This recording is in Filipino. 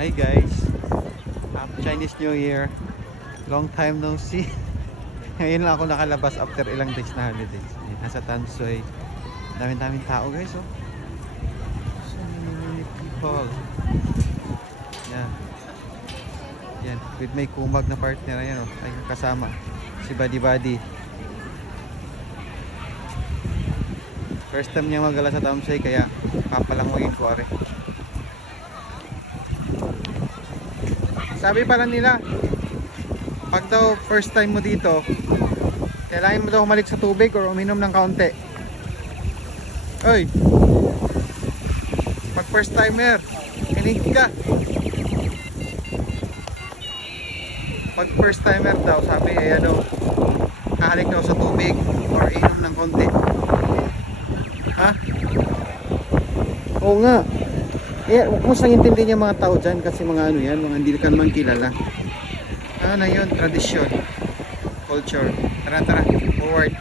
Hi guys, Happy Chinese New Year. Long time no see. Ngayon lang ako nakalabas after ilang days na holidays. Nasa Tansoy. Daming tao guys, oh. So many people. Yan. Yan, with my kumag na partner, ayan, oh. Ay kasama si Buddy Buddy. First time niya magala sa Tansoy, kaya papalangwagin ko are. Sabi pala nila, pag daw first time mo dito, kailangan mo daw humalik sa tubig or uminom ng kaunti. Oy, pag first timer, kinig ka. Pag first timer daw, sabi ay ano, hahalik daw sa tubig or inom ng kaunti. Ha? Oo nga. Eh, huwag mo sang intindihin yung mga tao dyan kasi mga ano yan, mga hindi ka naman kilala. Ano na yun, tradisyon, culture. Tara, forward.